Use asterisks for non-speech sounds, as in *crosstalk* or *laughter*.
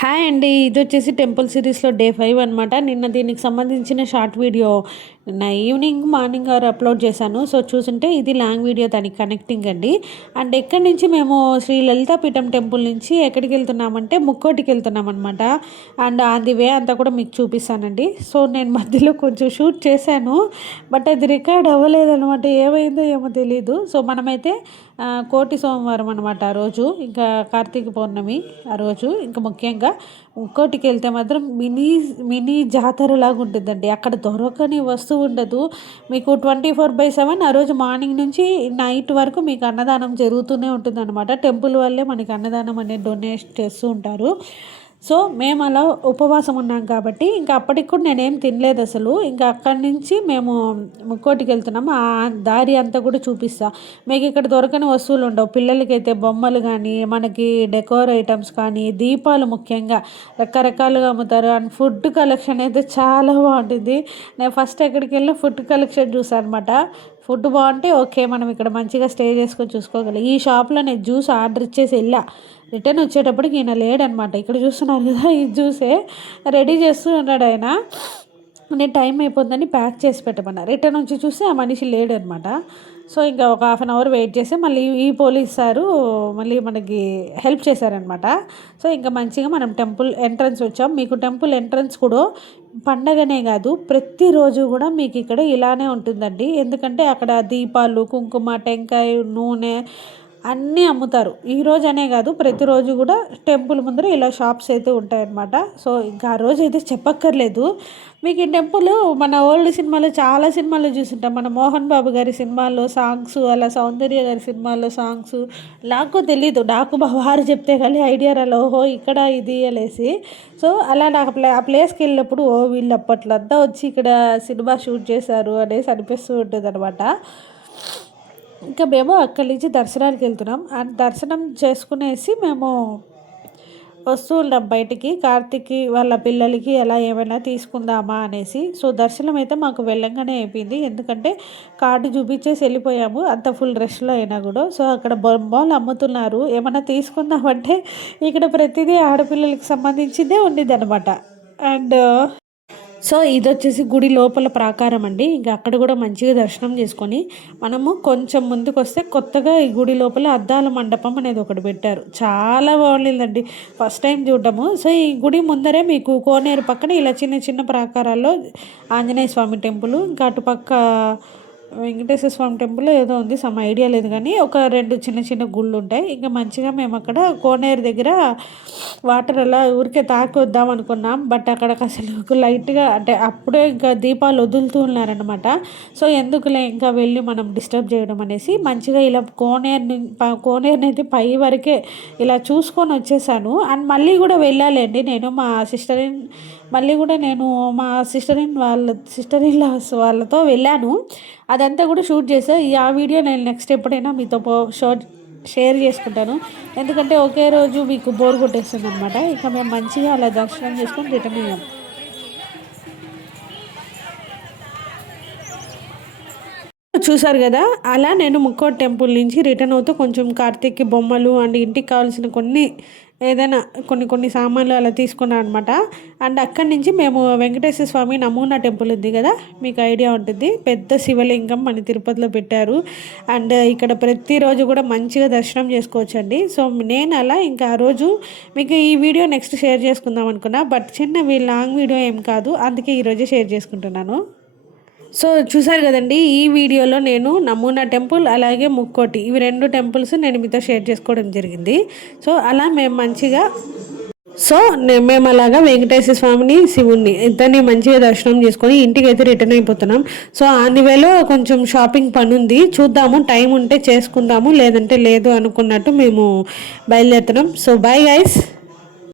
Hi అండి ఇది వచ్చేసి టెంపుల్ సిరీస్లో డే ఫైవ్ అనమాట నిన్న దీనికి సంబంధించిన షార్ట్ వీడియో నా ఈవినింగ్ మార్నింగ్ ఆర్ అప్లోడ్ చేశాను. సో చూసుంటే ఇది లాంగ్ వీడియో దానికి కనెక్టింగ్ అండి. అండ్ ఎక్కడి నుంచి మేము శ్రీ లలితాపీఠం టెంపుల్ నుంచి ఎక్కడికి వెళ్తున్నామంటే ముక్కోటికి వెళ్తున్నాం అనమాట అండ్ అది వే అంతా కూడా మీకు చూపిస్తానండి. సో నేను మధ్యలో కొంచెం షూట్ చేశాను బట్ అది రికార్డ్ అవ్వలేదనమాట ఏమైందో ఏమో తెలియదు సో మనమైతే కోటి సోమవారం అనమాట ఆ రోజు. ఇంకా కార్తీక పౌర్ణమి ఆ రోజు. ఇంకా ముఖ్యంగా ఇంకోటికి వెళ్తే మాత్రం మినీ మినీ జాతరలాగా ఉంటుందండి. అక్కడ దొరకని వస్తువు ఉండదు. మీకు ట్వంటీ ఫోర్ బై సెవెన్ ఆ రోజు మార్నింగ్ నుంచి నైట్ వరకు మీకు అన్నదానం జరుగుతూనే ఉంటుందన్నమాట. టెంపుల్ వల్లే మనకి అన్నదానం అనేది డొనేట్ చేస్తూ ఉంటారు. సో మేము అలా ఉపవాసం ఉన్నాం కాబట్టి ఇంకా అప్పటికి కూడా నేనేం తినలేదు అసలు. ఇంకా అక్కడి నుంచి మేము ముక్కోటికి వెళ్తున్నాం. ఆ దారి అంతా కూడా చూపిస్తా. మీకు ఇక్కడ దొరకని వస్తువులు ఉండవు. పిల్లలకైతే బొమ్మలు కానీ మనకి డెకోర్ ఐటమ్స్ కానీ దీపాలు ముఖ్యంగా రకరకాలుగా అమ్ముతారు. అండ్ ఫుడ్ కలెక్షన్ అయితే చాలా బాగుంటుంది. నేను ఫస్ట్ ఎక్కడికి వెళ్ళిన ఫుడ్ కలెక్షన్ చూసాను అనమాట ఫుడ్ బాగుంటే ఓకే మనం ఇక్కడ మంచిగా స్టే చేసుకొని చూసుకోగలం. ఈ షాప్లో నేను జ్యూస్ ఆర్డర్ ఇచ్చేసి వెళ్ళా. రిటర్న్ వచ్చేటప్పటికి ఈయన లేడనమాట ఇక్కడ చూస్తున్నారు కదా ఈ జ్యూసే. రెడీ చేస్తూ ఉన్నాడు ఆయన. నేను టైం అయిపోతుందని ప్యాక్ చేసి పెట్టమన్నా. రిటర్న్ వచ్చి చూస్తే ఆ మనిషి లేడనమాట సో ఇంకా ఒక హాఫ్ అన్ అవర్ వెయిట్ చేసి మళ్ళీ ఈ పోలీస్ సారు మళ్ళీ మనకి హెల్ప్ చేశారనమాట సో ఇంకా మంచిగా మనం టెంపుల్ ఎంట్రన్స్ వచ్చాం. మీకు టెంపుల్ ఎంట్రన్స్ కూడా పండగనే కాదు ప్రతిరోజు కూడా మీకు ఇక్కడ ఇలానే ఉంటుందండి. ఎందుకంటే అక్కడ దీపాలు కుంకుమ టెంకాయ నూనె అన్నీ అమ్ముతారు. ఈరోజు అనే కాదు ప్రతిరోజు కూడా టెంపుల్ ముందర ఇలా షాప్స్ అయితే ఉంటాయన్నమాట. సో ఇంకా ఆ రోజు అయితే చెప్పక్కర్లేదు. మీకు ఈ టెంపుల్ మన ఓల్డ్ సినిమాలో చాలా సినిమాల్లో చూసుంటాం. మన మోహన్ బాబు గారి సినిమాల్లో సాంగ్స్ అలా సౌందర్య గారి సినిమాల్లో సాంగ్స్. నాకు తెలీదు. నాకు మా వారు చెప్తే కానీ ఐడియా రాలే. ఓహో ఇక్కడ ఇది అనేసి. సో అలా నాకు ప్లే ఆ ప్లేస్కి వెళ్ళినప్పుడు ఓ వీళ్ళు అప్పట్లో అంతా వచ్చి ఇక్కడ సినిమా షూట్ చేశారు అనేసి అనిపిస్తూ ఉంటుంది అనమాట ఇంకా మేము అక్కడి నుంచి దర్శనానికి వెళ్తున్నాం. అండ్ దర్శనం చేసుకునేసి మేము వస్తున్నాం బయటికి కార్తిక్కి వాళ్ళ పిల్లలకి ఎలా ఏమైనా తీసుకుందామా అనేసి సో దర్శనం అయితే మాకు వెళ్ళంగానే అయిపోయింది. ఎందుకంటే కార్డు చూపించేసి వెళ్ళిపోయాము. అంత ఫుల్ రష్లో అయినా కూడా. సో అక్కడ బొమ్మలు అమ్ముతున్నారు. ఏమైనా తీసుకుందామంటే ఇక్కడ ప్రతిదీ ఆడపిల్లలకి సంబంధించిందే ఉండిద్ది అనమాట అండ్ సో ఇది వచ్చేసి గుడి లోపల ప్రాకారం అండి. ఇంకా అక్కడ కూడా మంచిగా దర్శనం చేసుకొని మనము కొంచెం ముందుకు వస్తే కొత్తగా ఈ గుడి లోపల అద్దాల మండపం అనేది ఒకటి పెట్టారు. చాలా బాగుండేదండి. ఫస్ట్ టైం చూడటము సో ఈ గుడి ముందరే మీకు కోనేరు పక్కన ఇలా చిన్న చిన్న ప్రాకారాల్లో ఆంజనేయ స్వామి టెంపుల్ ఇంకా అటుపక్క వెంకటేశ్వర స్వామి టెంపుల్ ఏదో ఉంది సమ్ ఐడియా లేదు కానీ ఒక రెండు చిన్న చిన్న గుళ్ళు ఉంటాయి. ఇంకా మంచిగా మేము అక్కడ కోనేరు దగ్గర వాటర్ అలా ఊరికే తాకొద్దాం అనుకున్నాం. బట్ అక్కడ అసలు *laughs* లైట్గా అంటే అప్పుడే ఇంకా దీపాలు వదులుతూ ఉన్నారనమాట సో ఎందుకులే ఇంకా వెళ్ళి మనం డిస్టర్బ్ చేయడం అనేసి మంచిగా ఇలా కోనేరు కోనేరుని అయితే పై వరకే ఇలా చూసుకొని వచ్చేసాను. అండ్ మళ్ళీ కూడా వెళ్ళాలండి. నేను మా సిస్టర్ మళ్ళీ కూడా నేను మా సిస్టర్ ఇన్ వాళ్ళ సిస్టర్ ఇన్ లాస్ వాళ్ళతో వెళ్ళాను. అదంతా కూడా షూట్ చేసా. ఆ వీడియో నేను నెక్స్ట్ ఎప్పుడైనా మీతో షో షేర్ చేసుకుంటాను. ఎందుకంటే ఒకే రోజు మీకు బోర్ కొట్టేస్తుంది అనమాట ఇక మేము మంచిగా అలా దర్శనం చేసుకొని రిటర్న్ అయ్యాం. చూసారు కదా? అలా నేను ముక్కో టెంపుల్ నుంచి రిటర్న్ అవుతూ కొంచెం కార్తీక్ బొమ్మలు అండ్ ఇంటికి కావాల్సిన కొన్ని ఏదైనా కొన్ని కొన్ని సామాన్లు అలా తీసుకున్నాను అనమాట అండ్ అక్కడి నుంచి మేము వెంకటేశ్వర స్వామి నమూనా టెంపుల్ ఉంది కదా మీకు ఐడియా ఉంటుంది. పెద్ద శివలింగం మన తిరుపతిలో పెట్టారు. అండ్ ఇక్కడ ప్రతిరోజు కూడా మంచిగా దర్శనం చేసుకోవచ్చండి. సో నేను అలా ఇంకా ఆ రోజు మీకు ఈ వీడియో నెక్స్ట్ షేర్ చేసుకుందాం అనుకున్నా. బట్ చిన్న లాంగ్ వీడియో ఏం కాదు అందుకే ఈరోజే షేర్ చేసుకుంటున్నాను. సో చూసారు కదండి ఈ వీడియోలో నేను నమూనా టెంపుల్ అలాగే ముక్కోటి ఇవి రెండు టెంపుల్స్ నేను మీతో షేర్ చేసుకోవడం జరిగింది. సో అలా మేము మంచిగా సో మేము అలాగా వెంకటేశ్వర స్వామిని శివుణ్ణి ఇద్దరిని మంచిగా దర్శనం చేసుకొని ఇంటికి అయితే రిటర్న్ అయిపోతున్నాం. సో ఆనివేలో కొంచెం షాపింగ్ పని ఉంది చూద్దాము టైం ఉంటే చేసుకుందాము లేదంటే లేదు అనుకున్నట్టు మేము బయలుదేరుతున్నాం. So bye guys.